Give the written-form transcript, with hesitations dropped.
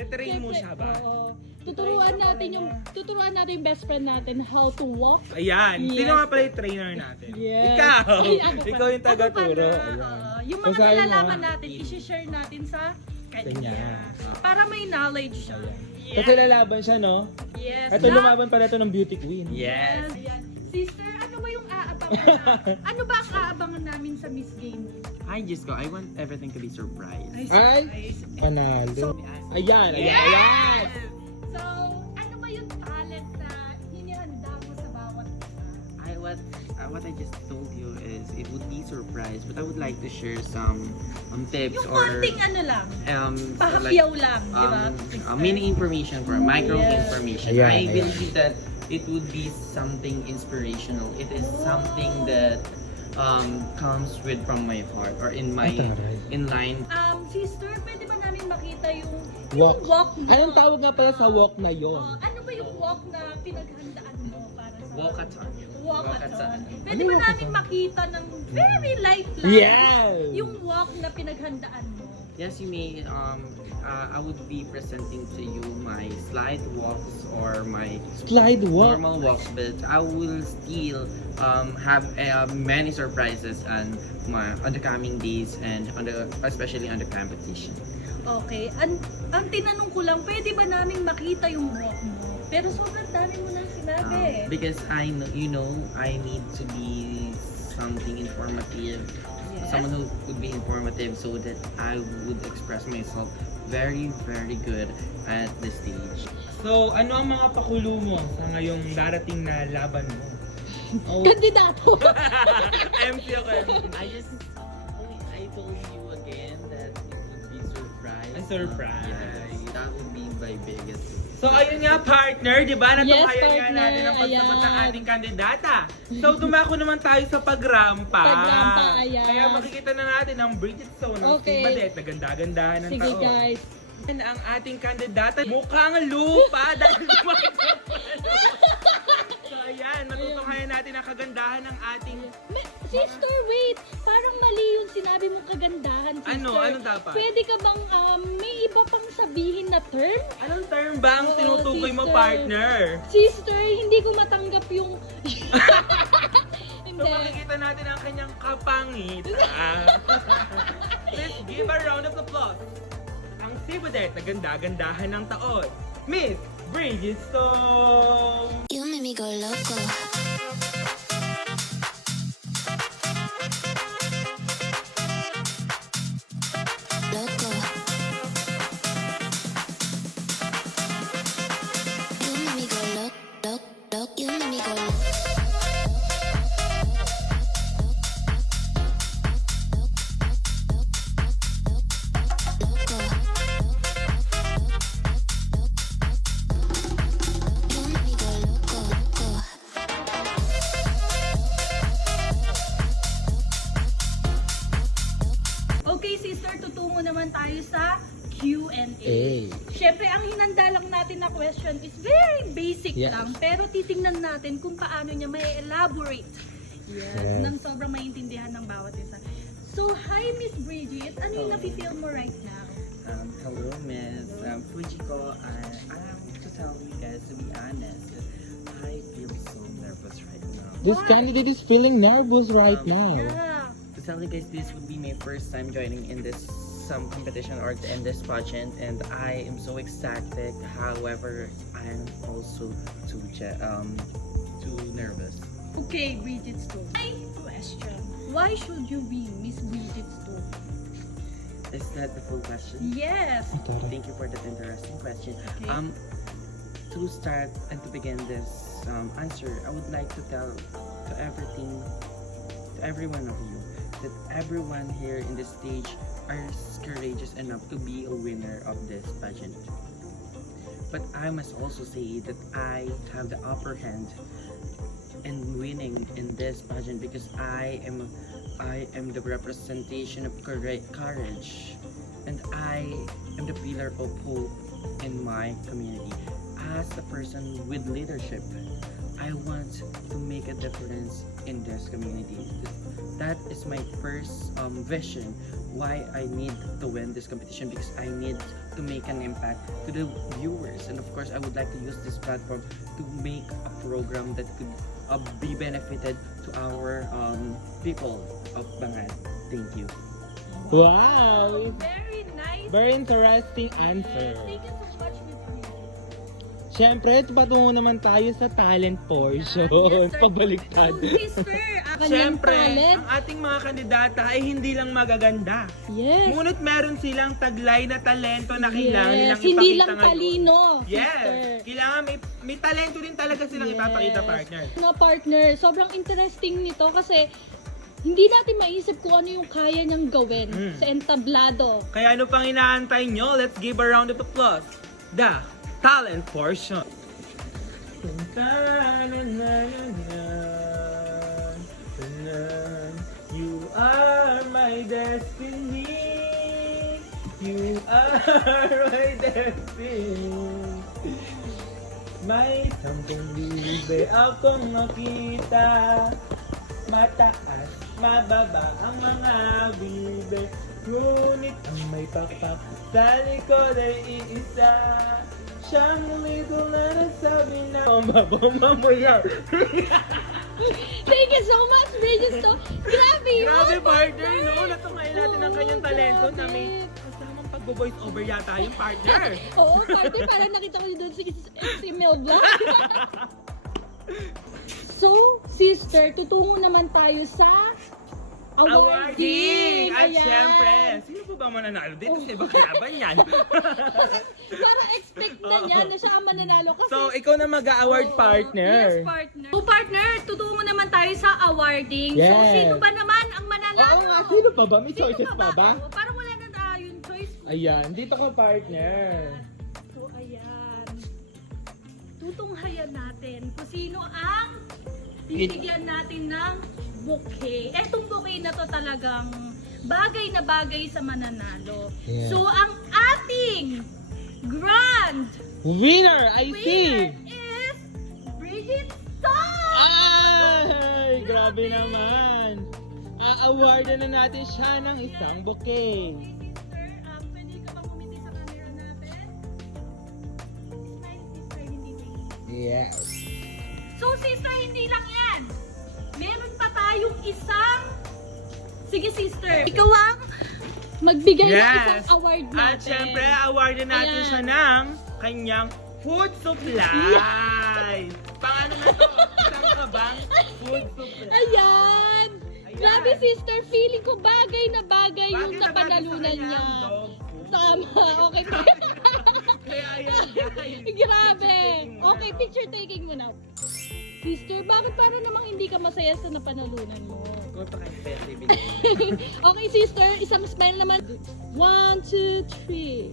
Tatrain mo siya ba? Oo. Tuturuan natin yung best friend natin how to walk. Ayan. Yes. Sino nga pala yung trainer natin? Yes. Ikaw! Ay, ako pa. Ikaw yung taga-turo. Ano Ayan. pala, yung mga Basahin mo, nalalaman ah. natin, isi-share natin sa Kanya. kanya. Para may knowledge siya. Kasi lalaban siya, no? Yes. Ito lumaban pala ito ng beauty queen. Yes. Ayan. Sister, ano ba yung aabangan na? Ano ba ang aabangan namin sa Miss Game? Ay, Diyos ko, I want everything to be surprised. Ay! Panalo. Ayan, ayan, Yes! ayan! So, ano ba yung talent na hinihanda mo sa bawat isa? What I just told you is it would be surprise, but I would like to share some tips Yung or konting ano lang, like, pahapyaw lang, di ba? mini information for micro Yes. information. Ayan, I ayan. believe that it would be something inspirational. It is something that comes with from my heart or in my Ay, taray. in line. Sister, pwede ba namin makita yung Walk. walk mo? Anong tawag nga pala sa walk na yon? Ano ba yung walk na pinaghandaan mo para sa Walkathon. walkathon? Pwede ba namin makita ng very light lang Yes! yung walk na pinaghandaan mo? Yes, you may. I would be presenting to you my slide walks or my Slide walk. normal walks, but I will still have many surprises on the coming days and especially on the competition. Okay, ang tinanong ko lang, pwede ba namin makita yung walk mo? Pero sobrang dami mo nang sinabi. Because I know, I need to be something informative, Yes. someone who would be informative, so that I would express myself very, very good at this stage. So, ano ang mga pakulo mo sa ngayong darating na laban mo? Oh, Kandidato. MC ako. I told you again that it would be surprise. A surprise. Yes, that would be my biggest. So, ayun nga, partner, di ba? Natukayan nga partner, natin ang pagsagot ng ayan. ating kandidata. So, dumako naman tayo sa pagrampa. Pagrampa, ayan. Kaya makikita na natin ang Bridgestone ng Okay. Sibadet na ganda-gandahan ng Sige taon. guys. Yan ang ating kandidata. Mukhang lupa dahil So, ayan, matutukayan natin ang kagandahan ng ating... Sister, wait. Parang mali yung sinabi mong kagandahan, sister. Ano? Anong dapat? Pwede ka bang may iba pang sabihin na term? Anong term ba ang Oo, tinutukoy mo, sister. partner? Sister, hindi ko matanggap yung... So, Hindi. makikita natin ang kanyang kapangitan. Let's give a round of applause. Ang Sibadet na ganda-gandahan ng taon, Miss Bridgestone! You make me go loco. Loco. You make me go loco. You make me go loco. You make me go loco. Okay, sister, tutungo naman tayo sa Q&A. A. Siyempre, ang hinanda lang natin na question is very basic Yes. lang, pero titingnan natin kung paano niya may elaborate. Yes. Nang sobrang maintindihan ng bawat isa. So, hi Miss Bridget, ano yung nafe-feel mo right now? Hello, Miss Fujiko. To tell you guys, to be honest, I feel so nervous right now. This Why? candidate is feeling nervous right now. Yeah. To tell you guys, this would be my first time joining in this competition or in this pageant, and I am so excited. However, I am also too nervous. Okay, Bridget Stone. My question, why should you be Miss Bridget Stone? Is that the full question? Yes. Thank you for that interesting question. Okay. To start and to begin this answer, I would like to tell to every one of you, that everyone here in this stage are courageous enough to be a winner of this pageant. But I must also say that I have the upper hand in winning in this pageant because I am the representation of courage, and I am the pillar of hope in my community. As a person with leadership, I want to make a difference in this community. That is my first vision why I need to win this competition, because I need to make an impact to the viewers, and of course I would like to use this platform to make a program that could be benefited to our people of Bangad. Thank you. Wow! Very nice. Very interesting answer. Thank you so much, Miss Mimi. Siyempre, patungo naman tayo sa talent portion. Yes, sir. Pabaliktad. So, sister, Kanyang Siyempre, talent. ang ating mga kandidata ay hindi lang magaganda. Yes. Ngunit meron silang taglay na talento na kailangan Yes. nilang Hindi ipakita lang ngayon. talino, Yes. sister. Kailangan may talento din talaga silang Yes. ipapakita, partner. Mga partner, sobrang interesting nito kasi hindi natin maisip kung ano yung kaya niyang gawin sa entablado. Kaya ano pang inaantay nyo? Let's give a round of applause. The talent portion. You are my destiny. You are my destiny. May sampung libe akong nakita. Mataas, mababa ang mga bibe. Ngunit ang may pakpak sa likod ay iisa. Siyang little na nasabi na ang babang mamuya. Thank you so much, Bridgestone. Grabe yun, Grabe, partner, no? Natungayin natin ang kanyang talento na may kasamang pagbo-voice over yata yung partner. Oo, partner, parang nakita ko doon si Mel Blanc. So, sister, tutungo naman tayo sa awarding. At Ayan. syempre, sino po ba mananalo dito? Kasi ibang kalaban yan. Parang expect na niya na siya ang mananalo kasi So, ikaw na mag-award partner. Yes, partner. So, partner, tutungo naman tayo sa awarding. So, Yes. sino ba naman ang mananalo? Oo nga, sino pa ba? May Sino choices pa ba? Oo, parang wala na yung choice. Ayan, dito ko partner. So, ayan. Tutunghayan natin kung sino ang bibigyan natin ng bouquet. Etong bouquet na to talagang bagay na bagay sa mananalo. Yeah. So, ang ating grand Winner, I see! winner is Bridgestone! Ay, grabe naman. A-awardan na natin siya ng isang bouquet. Sister, pwede ka bang umiti sa camera natin? Smile, sister, hindi na Yes. So, sister, hindi lang yan. Meron pa tayong isang... Sige, sister. Ikaw ang... magbigay ng Yes. isang award natin. At syempre, awardan natin Ayan. siya ng kanyang food supply. Paano na to? Isang kabang food supply. Ayan! Ayan. Grabe, sister, feeling ko bagay na bagay yung Bagay na bagay sa napanalunan kanya niya. ang dog food. Tama, okay. Kaya ayan, guys. Grabe. Picture taking muna. Okay, picture taking muna. Sister, bakit para namang hindi ka masaya sa napanalunan mo? Ikaw pa kayo pwede. Okay, sister, isang smile naman. 1, 2, 3.